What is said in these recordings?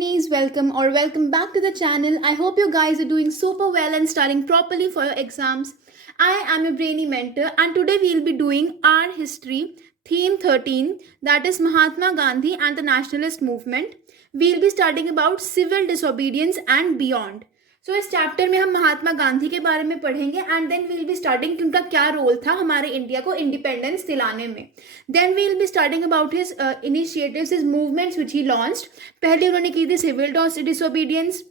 Brainies, welcome or welcome back to the channel. I hope you guys are doing super well and studying properly for your exams. I am a Brainy mentor and today we'll be doing our history, theme 13, that is Mahatma Gandhi and the nationalist movement. We'll be studying about civil disobedience and beyond. सो इस chapter में हम महात्मा गांधी के बारे में पढ़ेंगे and then we'll be starting कि उनका क्या रोल था हमारे इंडिया को इंडिपेंडेंस दिलाने में. Then we'll be starting about his initiatives, his movements which he launched. पहले उन्होंने की थी सिविल डिसोबीडियंस,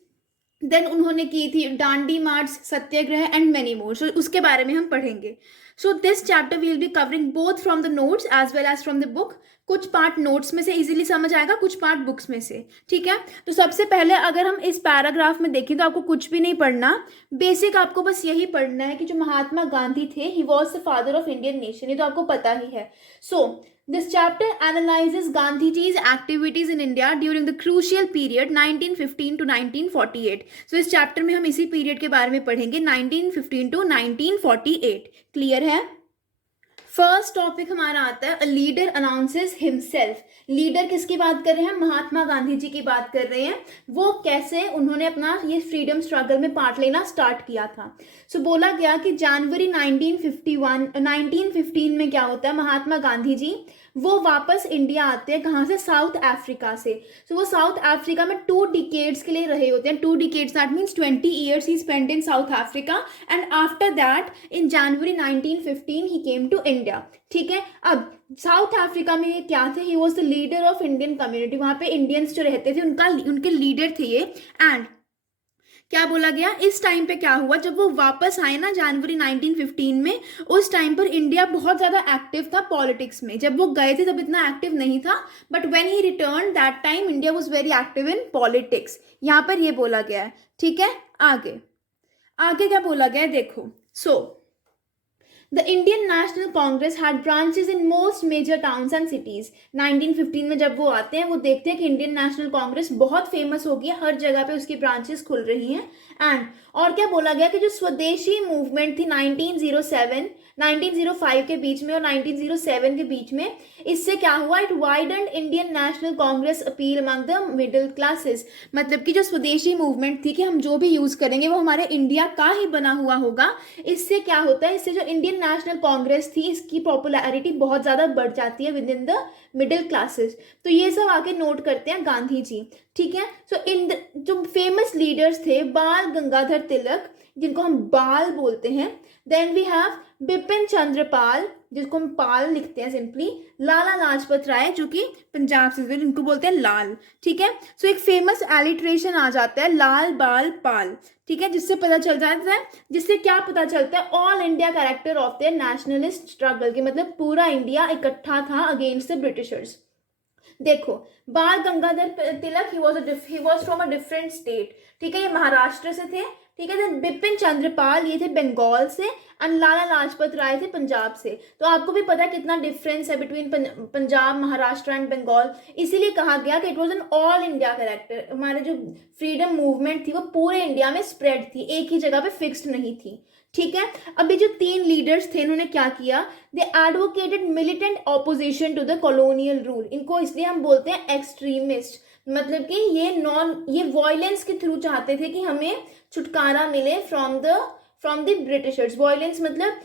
देन उन्होंने की थी डांडी मार्च, सत्याग्रह एंड मेनी मोर. सो उसके बारे में हम पढ़ेंगे. So this chapter we'll be covering both from the notes as well as from the book. कुछ पार्ट नोट्स में से इजीली समझ आएगा, कुछ पार्ट बुक्स में से. ठीक है, तो सबसे पहले अगर हम इस पैराग्राफ में देखें तो आपको कुछ भी नहीं पढ़ना. बेसिक आपको बस यही पढ़ना है कि जो महात्मा गांधी थे, he was the father of Indian nation. ये तो आपको पता ही है. सो this chapter analyzes Gandhiji's activities in India during the crucial period 1915 to 1948. So इस चैप्टर में हम इसी पीरियड के बारे में पढ़ेंगे 1915 to 1948. क्लियर है? फर्स्ट टॉपिक हमारा आता है, a leader announces himself. Leader किसकी बात कर रहे हैं? महात्मा गांधी जी की बात कर रहे हैं. वो कैसे उन्होंने अपना ये फ्रीडम स्ट्रगल में पार्ट लेना स्टार्ट किया था. सो बोला गया कि जनवरी 1915 में क्या होता है, महात्मा गांधी जी वो वापस इंडिया आते हैं. कहाँ से? साउथ अफ्रीका से. सो वो साउथ अफ्रीका में 2 डिकेड्स के लिए रहे होते हैं. 2 decades that means 20 years he spend in South Africa and after that in January 1915 he came to India. ठीक है, अब साउथ अफ्रीका में ये क्या थे? He was the leader of Indian community. वहाँ पे इंडियंस जो रहते थे उनके लीडर थे ये. एंड क्या बोला गया, इस टाइम पे क्या हुआ, जब वो वापस आए ना जनवरी 1915 में, उस टाइम पर इंडिया बहुत ज़्यादा एक्टिव था पॉलिटिक्स में. जब वो गए थे तब इतना एक्टिव नहीं था, but when he return that time India was very active in politics. यहाँ पर ये बोला गया है. ठीक है, आगे आगे क्या बोला गया है देखो. सो The Indian National Congress had branches in most major towns and cities. 1915 में जब वो आते हैं, वो देखते हैं कि इंडियन नेशनल कांग्रेस बहुत फेमस हो गई है, हर जगह पे उसकी ब्रांचेस खुल रही हैं. एंड और क्या बोला गया कि जो स्वदेशी मूवमेंट थी 1905 के बीच में और 1907 के बीच में, इससे क्या हुआ, it widened Indian National Congress appeal among the middle classes. मतलब कि जो स्वदेशी मूवमेंट थी कि हम जो भी यूज करेंगे वो हमारे इंडिया का ही बना हुआ होगा, इससे क्या होता है, इससे जो इंडियन नेशनल कांग्रेस थी इसकी पॉपुलैरिटी बहुत ज़्यादा बढ़ जाती है with in the middle classes. तो ये सब आके नोट करते हैं गांधी जी. ठीक है, सो जो फेमस लीडर्स थे, बाल गंगाधर तिलक जिनको हम बाल बोलते हैं, then we have Bipin Chandra Pal जिसको हम पाल लिखते हैं सिंपली, लाला लाजपत राय जो कि पंजाब से, इनको बोलते हैं लाल. ठीक है, सो एक फेमस एलिट्रेशन आ जाता है लाल बाल पाल. ठीक है, जिससे पता चल जाता है, जिससे क्या पता चलता है, all India character of the nationalist struggle की, मतलब पूरा इंडिया इकट्ठा था अगेंस्ट द ब्रिटिशर्स. देखो, Bal Gangadhar Tilak he was from a different state. ठीक है, ये महाराष्ट्र से थे. ठीक है, देन बिपिन चंद्रपाल ये थे बंगाल से एंड लाला लाजपत राय थे पंजाब से. तो आपको भी पता है कितना डिफरेंस है बिटवीन पंजाब, महाराष्ट्र एंड बंगाल. इसीलिए कहा गया कि it was an all India character. हमारे जो फ्रीडम मूवमेंट थी वो पूरे इंडिया में स्प्रेड थी, एक ही जगह पे फिक्स्ड नहीं थी. ठीक है, अभी जो 3 लीडर्स थे इन्होंने क्या किया, they advocated militant opposition to the colonial rule. इनको इसलिए हम बोलते हैं एक्सट्रीमिस्ट. मतलब कि ये वॉयलेंस के थ्रू चाहते थे कि हमें छुटकारा मिले फ्रॉम द ब्रिटिशर्स. वॉयलेंस मतलब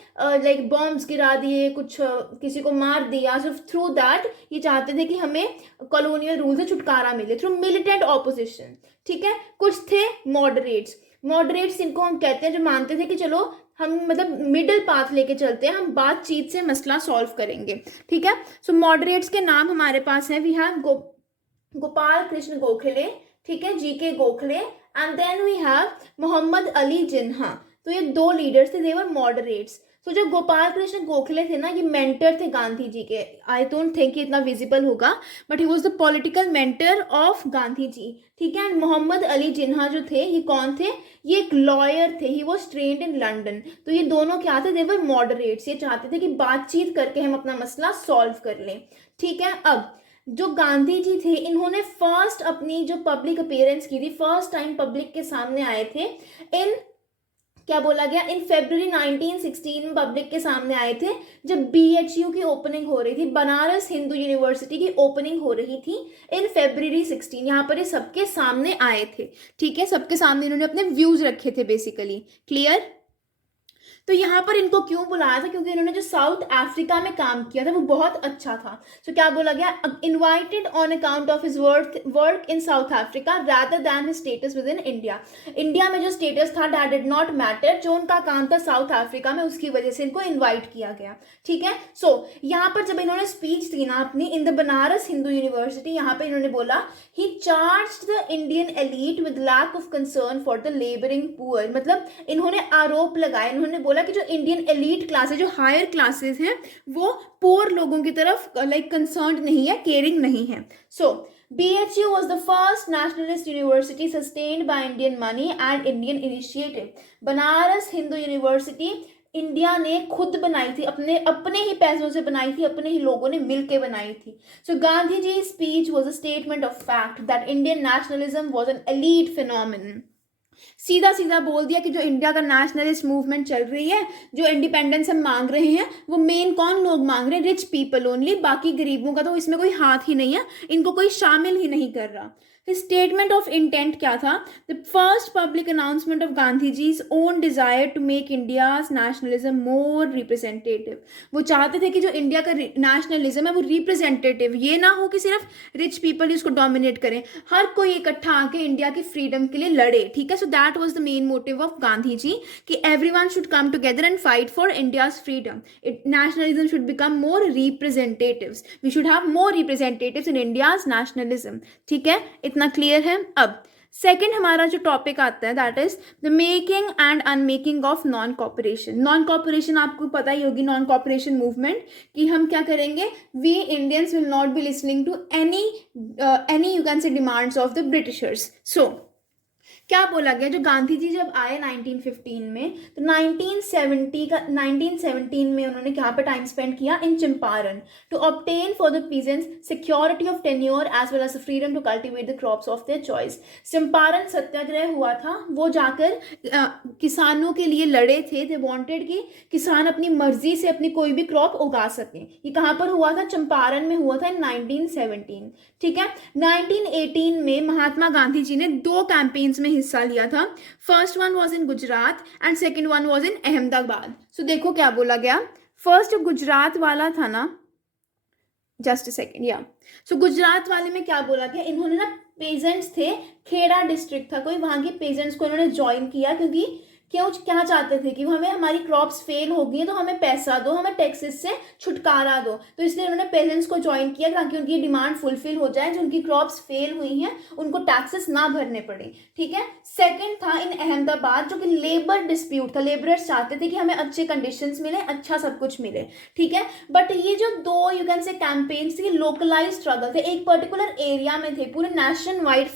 लाइक बॉम्ब्स गिरा दिए, कुछ किसी को मार दिया. सो थ्रू दैट ये चाहते थे कि हमें कॉलोनियल रूल से छुटकारा मिले थ्रू मिलिटेंट ऑपोजिशन. ठीक है, कुछ थे मॉडरेट्स इनको हम कहते हैं, जो मानते थे कि चलो हम मतलब मिडिल पाथ लेके चलते हैं, हम बातचीत से मसला सॉल्व करेंगे. ठीक है, सो मॉडरेट्स के नाम हमारे पास हैं. वी हैव गोपाल कृष्ण गोखले, ठीक है, GK Gokhale, and then we have Mohammad Ali Jinnah. तो ये 2 लीडर्स थे, दे वर मॉडरेट्स. तो जो गोपाल कृष्ण गोखले थे ना, ये मेंटर थे गांधी जी के. आई डोंट थिंक इतना विजिबल होगा, but he was the political mentor of Gandhi ji. ठीक है, एंड मोहम्मद अली जिन्ना जो थे, ये कौन थे, ये एक लॉयर थे. He was trained in London. तो ये दोनों क्या थे, दे वर मॉडरेट्स. ये चाहते थे कि बातचीत करके हम अपना मसला सॉल्व कर लें. ठीक है, अब जो गांधी जी थे इन्होंने फर्स्ट अपनी जो पब्लिक अपीयरेंस की थी, फर्स्ट टाइम पब्लिक के सामने आए थे इन क्या बोला गया, इन February 1916 में पब्लिक के सामने आए थे जब BHU की ओपनिंग हो रही थी, बनारस हिंदू यूनिवर्सिटी की ओपनिंग हो रही थी इन February 16। यहाँ पर ये सबके सामने आए थे, ठीक है, सबके सामने इन्होंने अपने व्यूज रखे थे बेसिकली। क्लियर? तो यहाँ पर इनको क्यों बुलाया था, क्योंकि इन्होंने जो साउथ अफ्रीका में काम किया था वो बहुत अच्छा था। तो क्या बोला गया, invited on account of his work in South Africa rather than his status with in India. India में जो स्टेटस था दैट डिड नॉट मैटर, जो उनका काम था साउथ अफ्रीका में, उसकी वजह से इनको इन्वाइट किया गया। ठीक है, सो यहाँ पर जब इन्होंने स्पीच दी ना अपनी in the Banaras Hindu university, यहाँ पर इन्होंने बोला he charged the Indian elite with lack of concern for the labouring poor. मतलब इन्होंने आरोप लगाया, इन्होंने बोला कि जो इंडियन एलीट क्लास है, जो हायर क्लासेस हैं, वो पुअर लोगों की तरफ लाइक कंसर्न नहीं है, केयरिंग नहीं है। सो BHU was the first nationalist university sustained by Indian money and Indian initiative. Banaras Hindu university India ने खुद बनाई थी, अपने अपने ही पैसों से बनाई थी, अपने ही लोगों ने मिलके बनाई थी। So Gandhi ji speech was a statement of fact that Indian nationalism was an elite phenomenon. सीधा सीधा बोल दिया कि जो इंडिया का नेशनलिस्ट मूवमेंट चल रही है, जो इंडिपेंडेंस हम मांग रहे हैं, वो मेन कौन लोग मांग रहे हैं, रिच पीपल ओनली, बाकी गरीबों का तो इसमें कोई हाथ ही नहीं है, इनको कोई शामिल ही नहीं कर रहा। स्टेटमेंट ऑफ इंटेंट क्या था, the first public announcement of Gandhi ji's own desire to make India's nationalism more representative. वो चाहते थे कि जो इंडिया का नेशनलिज्म है वो रिप्रेजेंटेटिव, ये ना हो कि सिर्फ रिच पीपल ही उसको डोमिनेट करें, हर कोई इकट्ठा आके इंडिया की फ्रीडम के लिए लड़े। ठीक है, so that was the main motive of Gandhi ji कि everyone should come together and fight for India's freedom. Nationalism should become more representatives, we should have more representatives in India's nationalism. ठीक है, इतना क्लियर है। अब सेकेंड हमारा जो topic आता है that is the making and unmaking of non cooperation. Non cooperation आपको पता ही होगी, नॉन कॉपरेशन मूवमेंट, कि हम क्या करेंगे, we Indians will not be listening to any you can say demands of the Britishers. So क्या बोला गया, जो गांधी जी जब आए 1915 में, तो 1917 में उन्होंने कहाँ पर टाइम स्पेंड किया, in Champaran, to obtain for the peasants security of tenure as well as freedom to cultivate the crops of their choice. Champaran Satyagraha हुआ था, वो जाकर किसानों के लिए लड़े थे। दे वांटेड कि किसान अपनी मर्जी से अपनी कोई भी क्रॉप उगा सकें। ये कहाँ पर हुआ था, चंपारण में हुआ था इन 1917। ठीक है, 1918 में महात्मा गांधी जी ने 2 कैंपेन्स में हिस्सा लिया था। First one was in Gujarat and second one was in Ahmedabad. So देखो क्या बोला गया, फर्स्ट गुजरात वाला था ना, जस्ट अ सेकंड, या सो गुजरात वाले में क्या बोला गया, इन्होंने ना पेजेंट्स थे, खेड़ा डिस्ट्रिक्ट था कोई, वहां के पेजेंट्स को इन्होंने ज्वाइन किया, क्योंकि क्या चाहते थे कि हमें हमारी क्रॉप्स फेल हो गई है तो हमें पैसा दो, हमें टैक्सेस से छुटकारा दो। तो इसलिए उन्होंने पेजेंट्स को ज्वाइन किया ताकि उनकी डिमांड फुलफिल हो जाए, जो उनकी क्रॉप्स फेल हुई हैं उनको टैक्सेस ना भरने पड़े। ठीक है, सेकंड था इन अहमदाबाद, जो कि लेबर डिस्प्यूट था, लेबरर्स चाहते थे कि हमें अच्छे कंडीशंस मिले, अच्छा सब कुछ मिले। ठीक है, बट ये जो 2 यू कैन से कैंपेन्स थे, लोकलाइज स्ट्रगल थे, एक पर्टिकुलर एरिया में थे, पूरे नेशन वाइड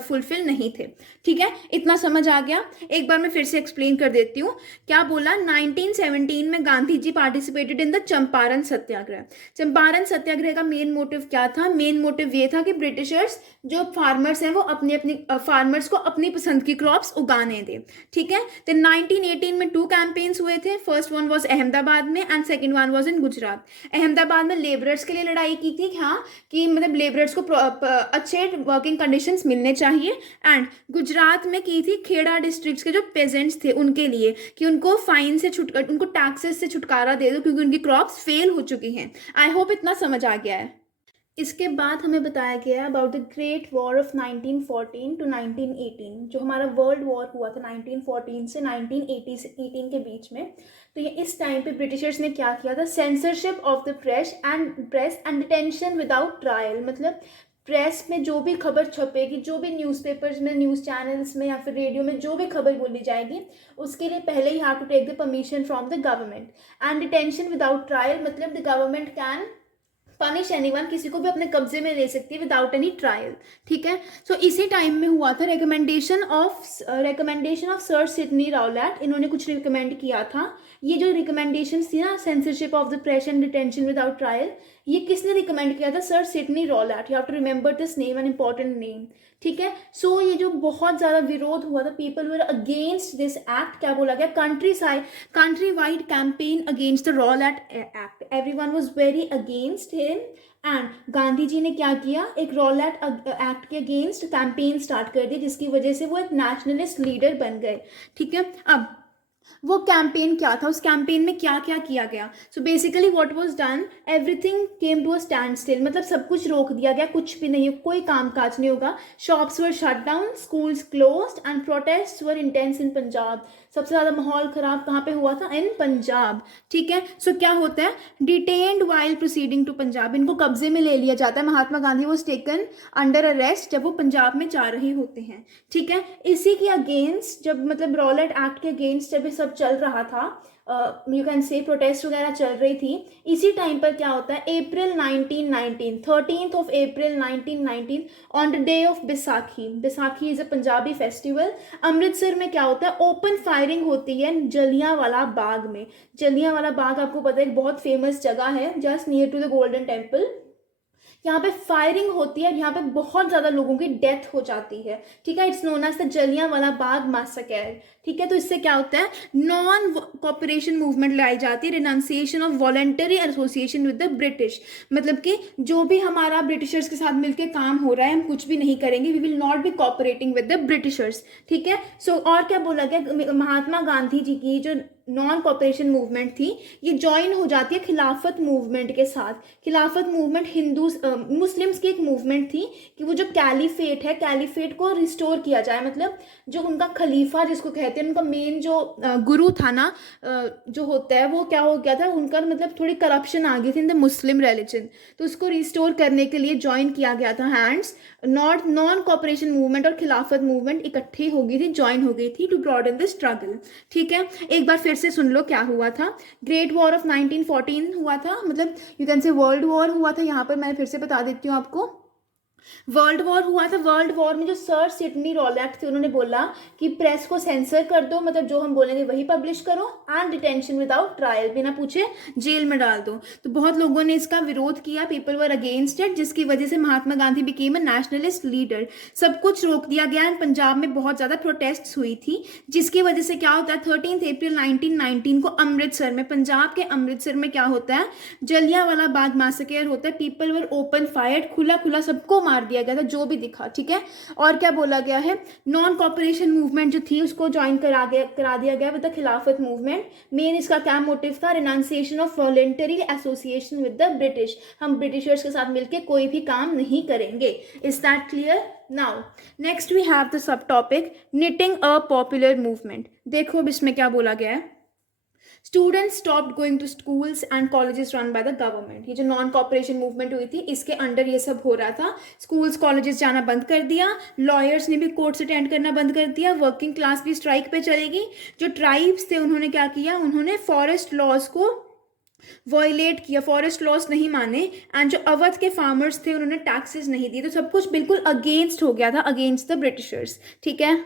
फुलफिल नहीं थे। ठीक है, इतना समझ आ गया। एक बार मैं फिर से एक्सप्लेन कर देती हूँ। क्या बोला, 1917 में Gandhi ji participated in the Champaran सत्याग्रह। चंपारण सत्याग्रह का मेन मोटिव क्या था, मेन मोटिव ये था कि ब्रिटिशर्स जो फार्मर्स हैं वो अपने फार्मर्स को अपनी पसंद की क्रॉप्स उगाने दें। ठीक है, तो 1918 में 2 कैंपेन्स हुए थे, फर्स्ट वन वाज अहमदाबाद में and second one was in Gujarat. Ahmedabad में लेबरर्स के लिए लड़ाई की थी, हाँ, कि मतलब लेबरर्स को अच्छे वर्किंग कंडीशंस मिलने चाहिए, एंड गुजरात में की थी खेड़ा डिस्ट्रिक्ट्स के जो पेजेंट्स थे उनके लिए, कि उनको फाइन से उनको टैक्सेस से छुटकारा दे दो क्योंकि उनकी क्रॉप्स फेल हो चुकी हैं। आई होप इतना समझ आ गया है। इसके बाद हमें बताया गया है about the great war of 1914 to 1918, जो हमारा वर्ल्ड वॉर हुआ था 1914 से 1918 के बीच में। तो ये इस टाइम पे ब्रिटिशर्स ने क्या किया था, censorship of the press and detention without trial. मतलब प्रेस में जो भी खबर छपेगी, जो भी न्यूज़पेपर्स में, न्यूज़ चैनल्स में या फिर रेडियो में जो भी खबर बोली जाएगी, उसके लिए पहले ही have to take the permission from the government. And detention without trial मतलब the government can punish anyone, किसी को भी अपने कब्जे में ले सकती है विदाउट एनी ट्रायल। ठीक है, सो इसी टाइम में हुआ था रिकमेंडेशन ऑफ सर सिडनी राउलैट, इन्होंने कुछ रिकमेंड किया था। ये जो रिकमेंडेशन थी ना, censorship of the press and detention without trial, ये किसने रिकमेंड किया था? Sir Sidney Rowlatt, you have to remember this name, an important name, ठीक है। सो ये जो बहुत ज़्यादा विरोध हुआ था, people were against this act, क्या बोला गया, country wide campaign against the Rowlatt act, everyone was very against him, and Gandhi ji ने क्या किया, एक रॉलैट एक्ट के अगेंस्ट कैंपेन स्टार्ट कर दी, जिसकी वजह से वो एक नेशनलिस्ट लीडर बन गए, ठीक है। अब वो कैंपेन क्या था, उस कैंपेन में क्या क्या किया गया? So basically what was done, everything came to a stand still, मतलब सब कुछ रोक दिया गया, कुछ भी नहीं, कोई काम काज नहीं होगा। Shops were shut down, schools closed and protest were intense in Punjab. सबसे ज़्यादा माहौल ख़राब कहाँ पे हुआ था? इन पंजाब, ठीक है। सो क्या होता है, detained while proceeding to Punjab, इनको कब्जे में ले लिया जाता है। Mahatma Gandhi was taken under arrest जब वो पंजाब में जा रहे होते हैं, ठीक है। इसी के अगेंस्ट, जब मतलब रॉलेट एक्ट के अगेंस्ट जब ये सब चल रहा था, यू कैन से प्रोटेस्ट वगैरह चल रही थी, इसी टाइम पर क्या होता है, अप्रैल 1919, 13th of April 1919, on the day of Baisakhi, Baisakhi is a Punjabi festival, Amritsar में क्या होता है, ओपन फायरिंग होती है जलियांवाला बाग में। जलियांवाला बाग आपको पता है एक बहुत फेमस जगह है, just near to the golden temple. यहाँ पे फायरिंग होती है, यहाँ पे बहुत ज़्यादा लोगों की डेथ हो जाती है, ठीक है। It's known as the Jallianwala Bagh massacre, ठीक है। तो इससे क्या होता है, नॉन कॉपरेशन मूवमेंट लाई जाती है, renunciation of voluntary association with the British, मतलब कि जो भी हमारा ब्रिटिशर्स के साथ मिलकर काम हो रहा है, हम कुछ भी नहीं करेंगे, we will not be cooperating with the Britishers, ठीक है। सो और क्या बोला गया, महात्मा गांधी जी की जो नॉन कॉपरेशन मूवमेंट थी, ये ज्वाइन हो जाती है खिलाफत मूवमेंट के साथ। खिलाफत मूवमेंट हिंदू मुस्लिम्स की एक मूवमेंट थी कि वो जो कैलिफेट है, कैलिफेट को रिस्टोर किया जाए, मतलब जो उनका खलीफा जिसको कहते हैं, उनका मेन जो गुरु था ना, जो होता है, वो क्या हो गया था, उनका मतलब थोड़ी करप्शन आ गई थी इन द मुस्लिम रिलीजन, तो उसको रिस्टोर करने के लिए ज्वाइन किया गया था। हैंड्स नॉन कॉपरेशन मूवमेंट और खिलाफत मूवमेंट इकट्ठी हो गई थी, ज्वाइन हो गई थी टू ब्रॉडन द स्ट्रगल, ठीक है। एक बार फिर से सुन लो क्या हुआ था। ग्रेट वॉर ऑफ 1914 हुआ था, मतलब यू कैन से वर्ल्ड वॉर हुआ था। यहाँ पर मैं फिर से बता देती हूँ आपको, वर्ल्ड वॉर हुआ था। वर्ल्ड वॉर में जो सर सिडनी रॉलेट थे, उन्होंने बोला कि प्रेस को सेंसर कर दो, मतलब जो हम बोलेंगे वही पब्लिश करो, एंड डिटेंशन विदाउट ट्रायल, बिना पूछे जेल में डाल दो। तो बहुत लोगों ने इसका विरोध किया, पीपल वर अगेंस्ट इट, जिसकी वजह से Mahatma Gandhi became a nationalist leader. सब कुछ रोक दिया गया एंड पंजाब में बहुत ज़्यादा प्रोटेस्ट हुई थी, जिसकी वजह से क्या होता है, 13 अप्रैल 1919 को अमृतसर में, पंजाब के अमृतसर में क्या होता है, जलियांवाला बाग मैसेकर होता है। पीपल वर ओपन फायर, खुला खुला सबको मार दिया गया था जो भी दिखा, ठीक है। और क्या बोला गया है, नॉन कॉपरेशन मूवमेंट जो थी उसको ज्वाइन करा दिया गया with the Khilafat movement. Main इसका क्या मोटिव था, renunciation of voluntary association with the British, हम ब्रिटिशर्स के साथ मिलकर कोई भी काम नहीं करेंगे। Is that clear? Now next we have the sub topic knitting a popular movement. देखो अब इसमें क्या बोला गया है, students stopped going to schools and colleges run by the government. ये जो नॉन कॉपरेशन मूवमेंट हुई थी, इसके अंडर ये सब हो रहा था। स्कूल्स कॉलेजेस जाना बंद कर दिया, लॉयर्स ने भी कोर्ट्स अटेंड करना बंद कर दिया, वर्किंग क्लास भी स्ट्राइक पे चलेगी। जो ट्राइब्स थे उन्होंने क्या किया, उन्होंने फॉरेस्ट लॉज को वॉयलेट किया, फॉरेस्ट लॉज नहीं माने, एंड जो अवध के फार्मर्स थे उन्होंने टैक्सेस नहीं दिए। तो सब कुछ बिल्कुल अगेंस्ट हो गया था, अगेंस्ट द ब्रिटिशर्स, ठीक है।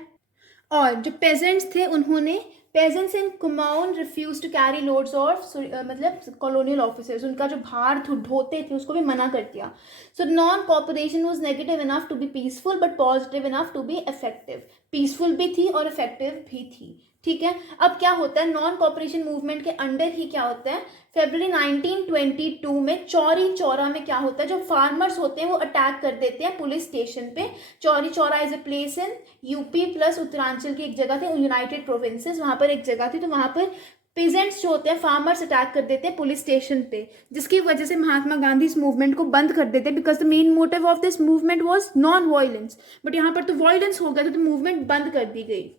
और जो पेजेंट्स थे उन्होंने, peasants in Kumaon refuse to carry loads of, मतलब कॉलोनियल ऑफिसर्स, उनका जो भार ढोते थे उसको भी मना कर दिया। So non cooperation was negative enough to be peaceful but positive enough to be effective. Peaceful भी थी और इफेक्टिव भी थी, ठीक है। अब क्या होता है, नॉन कॉपरेशन मूवमेंट के अंडर ही क्या होता है, फरवरी 1922 में चौरी चौरा में क्या होता है, जो फार्मर्स होते हैं वो अटैक कर देते हैं पुलिस स्टेशन पे। Chauri Chaura is a place in UP plus Uttaranchal की एक जगह थी, यूनाइटेड प्रोविंसेस, वहां पर एक जगह थी। तो वहां पर पेजेंट्स जो होते हैं, फार्मर्स अटैक कर देते हैं पुलिस स्टेशन पे, जिसकी वजह से महात्मा गांधी इस मूवमेंट को बंद कर देते हैं, because the main motive of this movement was non violence. But यहाँ पर तो वायलेंस हो गया, तो मूवमेंट बंद कर दी गई,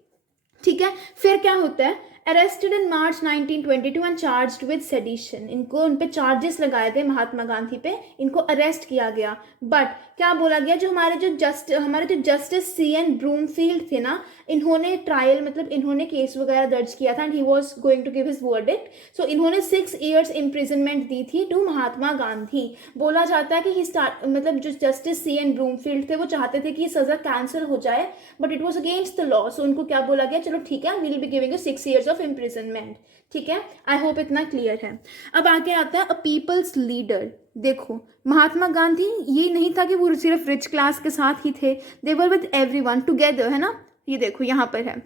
ठीक है। फिर क्या होता है, arrested in March 1922 and charged with sedition, इनको उन पे चार्जेस लगाए गए, महात्मा गांधी पे इनको अरेस्ट किया गया। बट क्या बोला गया, जो हमारे जो जस्टिस CN ब्रूमफील्ड थे ना, इन्होंने ट्रायल, मतलब इन्होंने केस वगैरह दर्ज किया था, and he was going to give his verdict. So इन्होंने 6 years इम्प्रिजनमेंट दी थी टू महात्मा गांधी। बोला जाता है कि मतलब जो जस्टिस CN ब्रूमफील्ड थे वो चाहते थे कि ये सज़ा कैंसिल हो जाए, but it was against the law. So उनको क्या बोला गया, चलो ठीक है, we will be giving you 6 years of imprisonment. ठीक है, आई होप इतना क्लियर है। अब आगे आता है अ पीपल्स लीडर। देखो महात्मा गांधी ये नहीं था कि वो सिर्फ रिच क्लास के साथ ही थे, दे वर विद एवरीवन टुगेदर, है ना। ये देखो यहाँ पर है।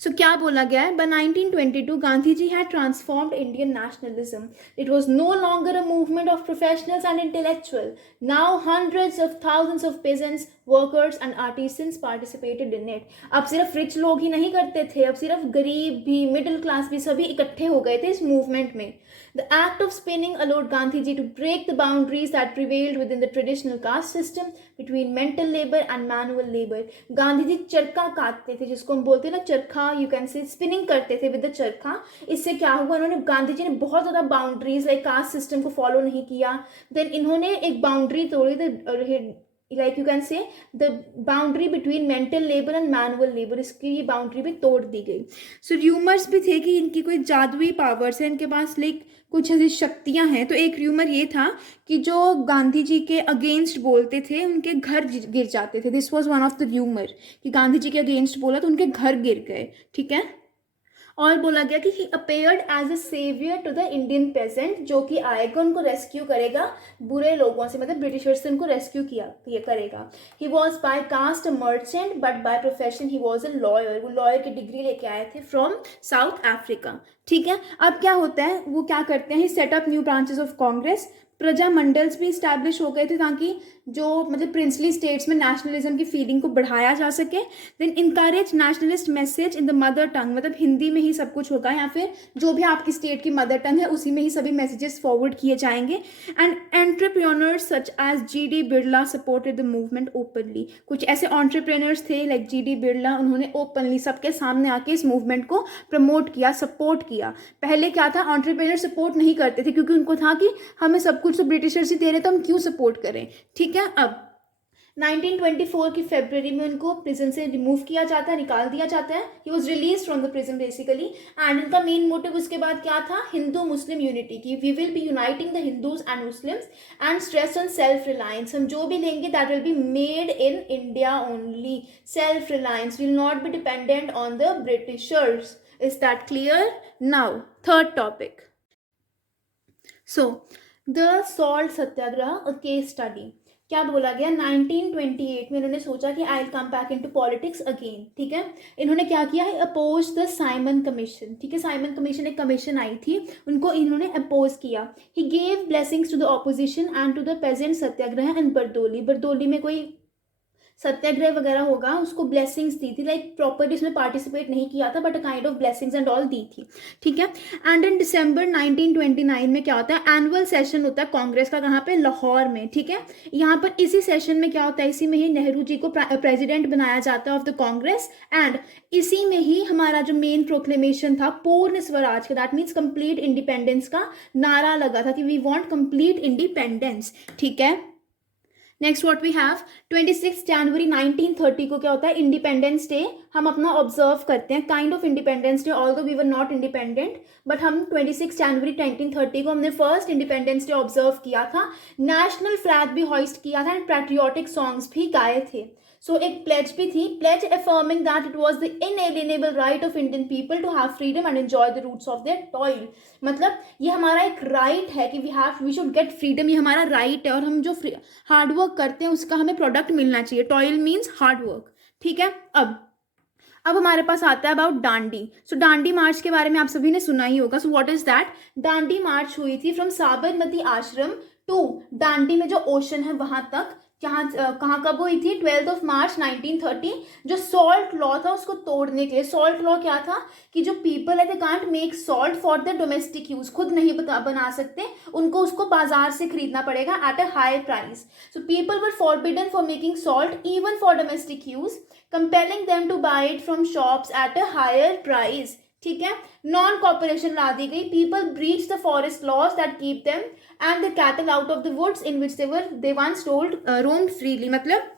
सो क्या बोला गया है, by 1922 Gandhi ji had transformed Indian nationalism. It was no longer a movement of professionals and intellectual, now hundreds of thousands of peasants, workers and artisans participated in it. अब सिर्फ रिच लोग ही नहीं करते थे, अब सिर्फ गरीब भी, मिडिल क्लास भी, सभी इकट्ठे हो गए थे इस मूवमेंट में। The act of spinning allowed Gandhiji to break the boundaries that prevailed within the traditional caste system between mental labor and manual labor. Gandhi ji चरखा काटते थे, जिसको हम बोलते हैं ना चरखा, यू कैन से स्पिनिंग करते थे विद द चरखा। इससे क्या हुआ, उन्होंने गांधी जी ने बहुत ज़्यादा बाउंड्रीज लाइक कास्ट सिस्टम को फॉलो नहीं किया। देन इन्होंने एक बाउंड्री तोड़ी थी, लाइक यू कैन से the boundary between mental labour and manual labour, इसकी ये बाउंड्री भी तोड़ दी गई। सो र्यूमर्स भी थे कि इनकी कोई जादुई पावर्स है, इनके पास लाइक कुछ ऐसी शक्तियां हैं। तो एक र्यूमर ये था कि जो गांधी जी के अगेंस्ट बोलते थे उनके घर गिर जाते थे। This was one of the rumour कि गांधी जी के अगेंस्ट बोला तो उनके घर गिर गए। ठीक है, और बोला गया कि he appeared as a saviour to the Indian peasant, जो कि आएगा उनको रेस्क्यू करेगा बुरे लोगों से, मतलब ब्रिटिशर्स से उनको रेस्क्यू किया ये करेगा। He was by caste a merchant but by profession he was a lawyer. वो लॉयर की डिग्री लेके आए थे फ्रॉम साउथ अफ्रीका। ठीक है, अब क्या होता है, वो क्या करते हैं, setup new branches of Congress, प्रजा मंडल्स भी इस्टेब्लिश हो गए थे ताकि जो मतलब प्रिंसली स्टेट्स में नेशनलिज्म की फीलिंग को बढ़ाया जा सके। Then encourage nationalist message in the mother tongue, मतलब हिंदी में ही सब कुछ होगा या फिर जो भी आपकी स्टेट की मदर टंग है उसी में ही सभी मैसेजेस फॉरवर्ड किए जाएंगे। And entrepreneurs such as G D. Birla supported the movement openly. कुछ ऐसे एंटरप्रेन्योर्स थे लाइक जी.डी. बिरला, उन्होंने ओपनली सबके सामने आके इस मूवमेंट को प्रमोट किया, सपोर्ट किया। पहले क्या था, एंटरप्रेन्योर सपोर्ट नहीं करते थे क्योंकि उनको था कि हमें सब कुछ तो ब्रिटिशर्स ही दे रहे तो हम क्यों सपोर्ट करें। ठीक है, अब 1924 की फरवरी में उनको प्रिजन से रिमूव किया जाता है, निकाल दिया जाता है। He was release from the prison basically, and उनका मेन मोटिव उसके बाद क्या था, हिंदू मुस्लिम यूनिटी की। We will be uniting the Hindus and Muslims and stress on self reliance. हम जो भी लेंगे that will be made in India only. Self reliance, will not be dependent on the Britishers. Is that clear? Now third topic, so the salt satyagraha a case study. क्या बोला गया, 1928 में इन्होंने सोचा कि I will come back into politics again. ठीक है, इन्होंने क्या किया है, अपोज द साइमन कमीशन। ठीक है, साइमन कमीशन एक कमीशन आई थी, उनको इन्होंने अपोज किया। He gave blessings to the opposition and to the peasant satyagraha and Bardoli. Bardoli में कोई सत्याग्रह वगैरह होगा, उसको ब्लेसिंग्स दी थी, लाइक प्रॉपर्ली उसमें पार्टिसिपेट नहीं किया था but kind of blessings and all the थी। ठीक है, एंड इन दिसंबर 1929 में क्या होता है, एनुअल सेशन होता है कांग्रेस का, कहाँ पे, लाहौर में। ठीक है, यहाँ पर इसी सेशन में क्या होता है, इसी में ही नेहरू जी को प्रेसिडेंट बनाया जाता है ऑफ द कांग्रेस, एंड इसी में ही हमारा जो मेन प्रोक्लेमेशन था पूर्ण स्वराज का, दैट मीन्स कंप्लीट इंडिपेंडेंस का नारा लगा था कि वी वॉन्ट कंप्लीट इंडिपेंडेंस। ठीक है, नेक्स्ट व्हाट वी हैव, 26 जनवरी 1930 को क्या होता है, इंडिपेंडेंस डे हम अपना ऑब्जर्व करते हैं, kind of independence day, although we were not independent but हम 26 जनवरी 1930 को हमने फर्स्ट इंडिपेंडेंस डे ऑब्जर्व किया था। नेशनल फ्लैग भी हॉइस्ट किया था एंड पैट्रियोटिक सॉन्ग्स भी गाए थे। सो एक प्लेज भी थी, pledge affirming that it was the inalienable right of Indian people to have freedom and enjoy the fruits of their toil. मतलब ये हमारा एक राइट है कि वी शुड गेट फ्रीडम, ये हमारा राइट है और हम जो हार्डवर्क करते हैं उसका हमें प्रोडक्ट मिलना चाहिए। Toil means hard work. ठीक है, अब हमारे पास आता है अबाउट डांडी। सो डांडी मार्च के बारे में आप सभी ने सुना ही होगा। सो व्हाट इज दैट, डांडी मार्च हुई थी फ्रॉम साबरमती आश्रम टू दांडी में जो ओशन है वहां तक। कहाँ कब हुई थी, 12 मार्च 1930। जो सॉल्ट लॉ था उसको तोड़ने के लिए, सॉल्ट लॉ क्या था कि जो पीपल है they can't make salt for the domestic use, खुद नहीं बना सकते, उनको उसको बाजार से खरीदना पड़ेगा at a high price. So people were forbidden for making salt even for domestic use, compelling them to buy it from shops at a higher price. ठीक है, नॉन कॉपरेशन ला दी गई। People breach the forest laws that keep them and the cattle out of the woods in which they once roamed freely. मतलब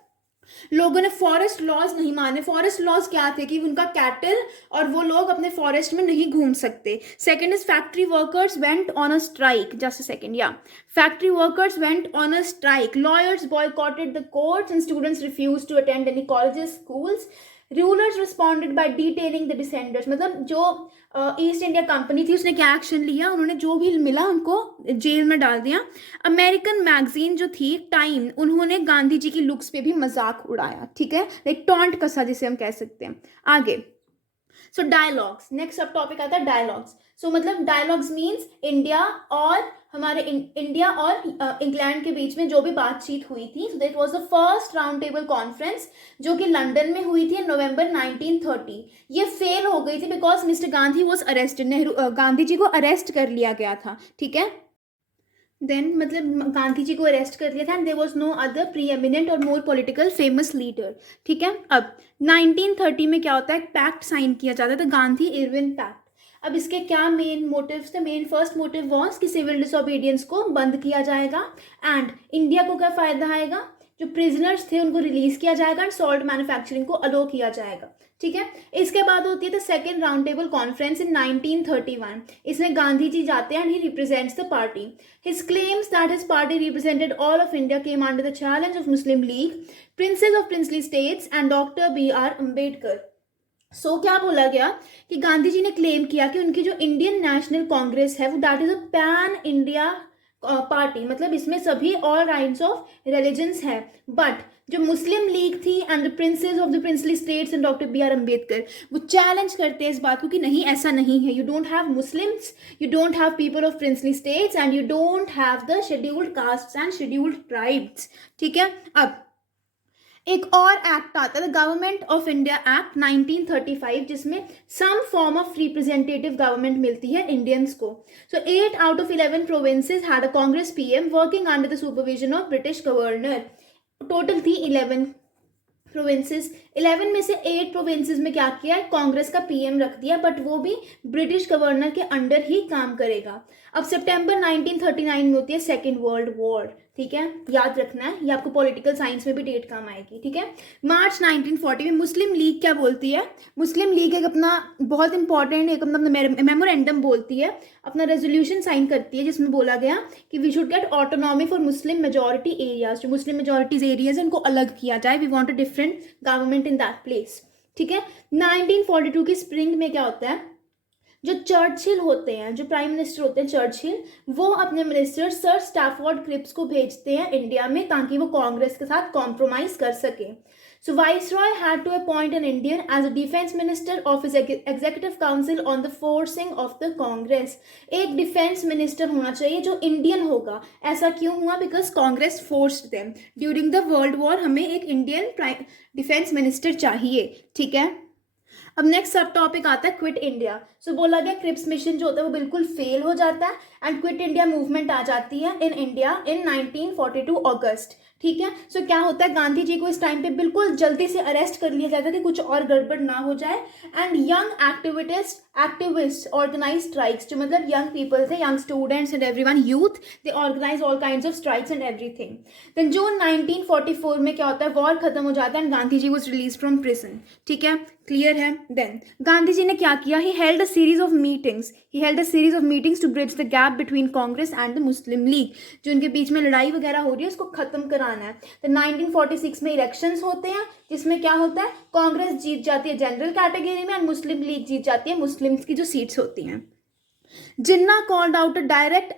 लोगों ने forest laws नहीं माने। फॉरेस्ट लॉज क्या थे कि उनका कैटल और वो लोग अपने फॉरेस्ट में नहीं घूम सकते। Second is factory workers went on a strike, just a second, yeah factory workers went on a strike, lawyers boycotted the courts and students refuse to attend any colleges, schools. Rulers responded by detaining the dissenters, मतलब जो east India company थी उसने क्या action लिया, उन्होंने जो भी मिला उनको जेल में डाल दिया। अमेरिकन मैगजीन जो थी टाइम, उन्होंने गांधी जी की लुक्स पे भी मजाक उड़ाया, ठीक है, लाइक टॉन्ट कसा जिसे हम कह सकते हैं। आगे सो डायलॉग्स, नेक्स्ट सब टॉपिक आता है डायलॉग्स। सो मतलब डायलॉग्स मीन्स इंडिया और हमारे इंडिया और इंग्लैंड के बीच में जो भी बातचीत हुई थी। सो that was the first round table conference जो कि लंदन में हुई थी नवंबर 1930। ये फेल हो गई थी because mister Gandhi was arrested, Gandhi ji को अरेस्ट कर लिया गया था, ठीक है। देन मतलब गांधी जी को अरेस्ट कर लिया था and there was no other preeminent और मोर पॉलिटिकल फेमस लीडर, ठीक है। अब 1930 में क्या होता है, पैक्ट साइन किया जाता है, तो गांधी इरविन पैक्ट। अब इसके क्या मेन मोटिव्स थे, मेन फर्स्ट मोटिव वॉज कि सिविल डिसोबीडियंस को बंद किया जाएगा एंड इंडिया को क्या फायदा आएगा, जो प्रिजनर्स थे उनको रिलीज किया जाएगा एंड सॉल्ट मैन्युफैक्चरिंग को अलो किया जाएगा, ठीक है। इसके बाद होती है the second round table conference in 1931। इसमें गांधी जी जाते हैं and he represents the party. His claims that his party represented all of India came under the challenge of Muslim League, princes of princely states and Dr. B.R. Ambedkar. सो क्या बोला गया कि गांधी जी ने claim किया कि उनकी जो इंडियन नेशनल कांग्रेस है वो that is a pan India party, मतलब इसमें सभी ऑल राइट्स ऑफ रिलीजन्स है, बट जो मुस्लिम लीग थी and the princes of the princely states and doctor B R Ambedkar वो चैलेंज करते हैं इस बात को कि नहीं ऐसा नहीं है, you don't have Muslims, you don't have people of princely states and you don't have the scheduled castes and scheduled tribes, ठीक है। अब एक और एक्ट आता है, the Government of India act 1935, जिसमें some form of representative government मिलती है इंडियंस को। So 8 out of 11 provinces had a Congress PM working under the supervision of British governor. Total थी 11 प्रोविंसेस, 11 में से 8 प्रोविंसेस में क्या किया, कांग्रेस का पीएम रख दिया, बट वो भी ब्रिटिश गवर्नर के अंडर ही काम करेगा। अब सितंबर 1939 में होती है सेकेंड वर्ल्ड वॉर, ठीक है, याद रखना है, ये आपको पॉलिटिकल साइंस में भी डेट काम आएगी, ठीक है। मार्च 1940 में मुस्लिम लीग क्या बोलती है, मुस्लिम लीग एक अपना बहुत इंपॉर्टेंट एक अपना मेमोरेंडम बोलती है, अपना रेजोल्यूशन साइन करती है जिसमें बोला गया कि we should get autonomy for Muslim majority areas, जो मुस्लिम मेजॉरिटीज एरियाज हैं उनको अलग किया जाए, we want a different government in that place, ठीक है। 1942 की स्प्रिंग में क्या होता है, जो चर्चिल होते हैं, जो प्राइम मिनिस्टर होते हैं चर्चिल, वो अपने मिनिस्टर सर स्टैफोर्ड क्रिप्स को भेजते हैं इंडिया में ताकि वो कांग्रेस के साथ कॉम्प्रोमाइज कर सके। So viceroy had to appoint an Indian as a defence minister of his executive council on the forcing of the Congress. एक डिफेंस मिनिस्टर होना चाहिए जो इंडियन होगा। ऐसा क्यों हुआ, because Congress forced them during the world war, हमें एक इंडियन डिफेंस मिनिस्टर चाहिए, ठीक है। अब नेक्स्ट सब टॉपिक आता है क्विट इंडिया। सो बोला गया क्रिप्स मिशन जो होता है वो बिल्कुल फेल हो जाता है एंड क्विट इंडिया मूवमेंट आ जाती है इन इंडिया इन 1942 अगस्त, ठीक है। सो क्या होता है, गांधी जी को इस टाइम पे बिल्कुल जल्दी से अरेस्ट कर लिया जाता है कि कुछ और गड़बड़ ना हो जाए and young activist organize strikes, जो मतलब यंग पीपल थे, young students and everyone, youth, they organize all kinds of strikes and everything. Then June 1944 में क्या होता है, वॉर खत्म हो जाता है and Gandhi ji was release from prison, ठीक है, क्लियर है। देन गांधी जी ने क्या किया, he held a series of meetings to bridge the gap between Congress and the Muslim League, जो इनके बीच में लड़ाई वगैरह हो रही है उसको खत्म कराना है। तो 1946 में इलेक्शंस होते हैं जिसमें क्या होता है, कांग्रेस जीत जाती है जनरल कैटेगरी में एंड मुस्लिम लीग जीत जाती है मुस्लिम्स की जो सीट्स होती हैं। Jinnah called out a direct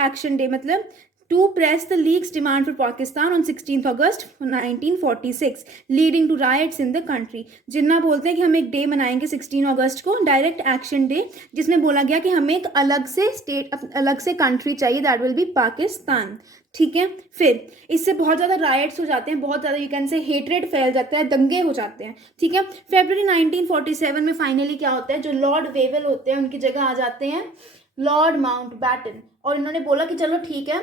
action day मतलब to press the league's demand for Pakistan on 16th August 1946, leading to riots in the country. जिन्ना बोलते हैं कि हम एक डे मनाएंगे 16 अगस्त को, डायरेक्ट एक्शन डे, जिसमें बोला गया कि हमें एक अलग से स्टेट, अलग से कंट्री चाहिए, दैट विल बी पाकिस्तान, ठीक है। फिर इससे बहुत ज़्यादा राइट्स हो जाते हैं, बहुत ज़्यादा यू कैन से हेट्रेड फैल जाता है, दंगे हो जाते हैं, ठीक है। फरवरी 1947 में फाइनली क्या होता है, जो लॉर्ड वेवल होते हैं उनकी जगह आ जाते हैं लॉर्ड माउंटबैटन, और इन्होंने बोला कि चलो ठीक है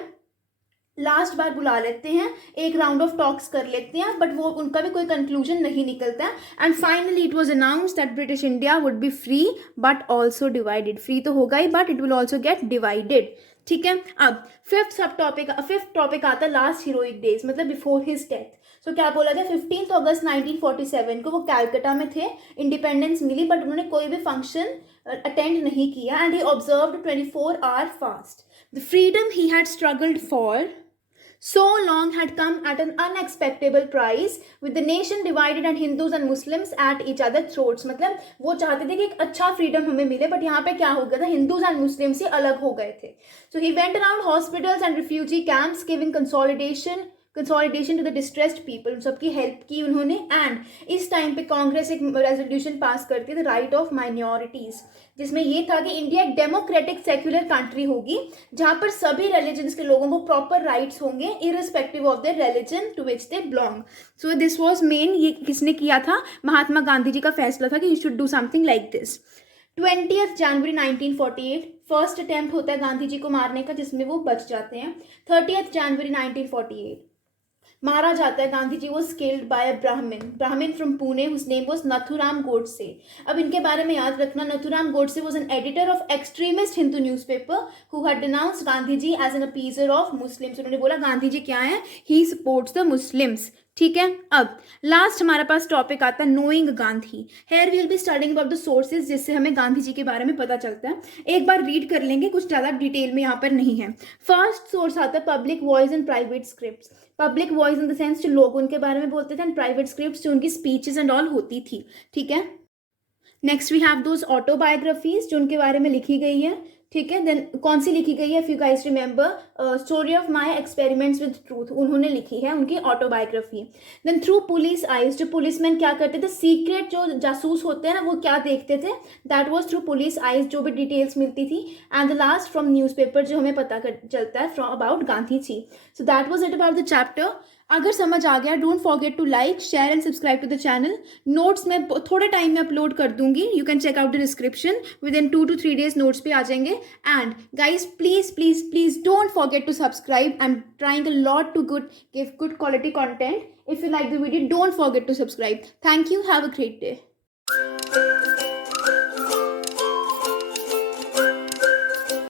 लास्ट बार बुला लेते हैं, एक राउंड ऑफ टॉक्स कर लेते हैं, बट वो उनका भी कोई कंक्लूजन नहीं निकलता है and finally it was announced that British India would be free but also divided, free तो होगा ही but it will also get divided, ठीक है। अब फिफ्थ टॉपिक आता है लास्ट हीरोइक डेज, मतलब बिफोर हिज डेथ। सो क्या बोला गया, 15 अगस्त 1947 को वो कैलकाटा में थे, इंडिपेंडेंस मिली बट उन्होंने कोई भी फंक्शन अटेंड नहीं किया and he observed 24 hour fast. The freedom he had struggled for so long had come at an unexpected price, with the nation divided and Hindus and Muslims at each other's throats. मतलब वो चाहते थे कि एक अच्छा freedom हमें मिले, but यहाँ पे क्या हो गया था, हिंदूज एंड मुस्लिम से अलग हो गए थे. So he went around hospitals and refugee camps giving consolidation to the distressed people. सबकी हेल्प की उन्होंने. एंड इस टाइम पे कांग्रेस एक रेजोल्यूशन पास करती है, द राइट ऑफ माइनॉरिटीज, जिसमें ये था कि इंडिया एक डेमोक्रेटिक सेक्युलर कंट्री होगी जहां पर सभी रिलीजन्स के लोगों को प्रॉपर राइट्स होंगे irrespective of their religion to which they belong. So this was main. ये किसने किया था? महात्मा गांधी जी का फैसला था कि you should do something like this. 20th January 1948 first attempt होता है गांधी जी को मारने का, जिसमें वो बच जाते हैं. 30th जनवरी 1948 मारा जाता है गांधी जी. वो killed by a Brahmin from Pune whose name was Nathuram Godse. अब इनके बारे में याद रखना, Nathuram Godse was an editor of extremist Hindu newspaper who had denounced Gandhi ji as an appeaser of Muslims. उन्होंने बोला गांधी जी क्या है, ही सपोर्ट्स द मुस्लिम्स. ठीक है. अब लास्ट हमारे पास टॉपिक आता है knowing Gandhi. Here we will be studying about the sources, जिससे हमें गांधी जी के बारे में पता चलता है. एक बार रीड कर लेंगे, कुछ ज़्यादा डिटेल में यहाँ पर नहीं है. फर्स्ट सोर्स आता है public voice and private script. Public voice in the sense जो लोग उनके बारे में बोलते थे, एंड प्राइवेट स्क्रिप्ट जो उनकी स्पीचेस एंड ऑल होती थी. ठीक है. Next we have those autobiographies जो उनके बारे में लिखी गई है. ठीक है. देन कौन सी लिखी गई है? If you guys remember, story of my experiments with truth, उन्होंने लिखी है उनकी autobiography. Then through police eyes, जो पुलिसमैन क्या करते थे, सीक्रेट जो जासूस होते हैं ना वो क्या देखते थे, that was through police eyes, जो भी डिटेल्स मिलती थी. And the last from newspaper, जो हमें पता चलता है from about Gandhi ji. So that was it about the chapter. अगर समझ आ गया, don't forget to like share and subscribe to the channel. Notes मैं थोड़े टाइम में अपलोड कर दूंगी. You can check out the description. Within 2 to 3 days notes पे आ जाएंगे. And guys please don't forget to subscribe. I am trying a lot to give good quality content. If you like the video, don't forget to subscribe. Thank you. Have a great day.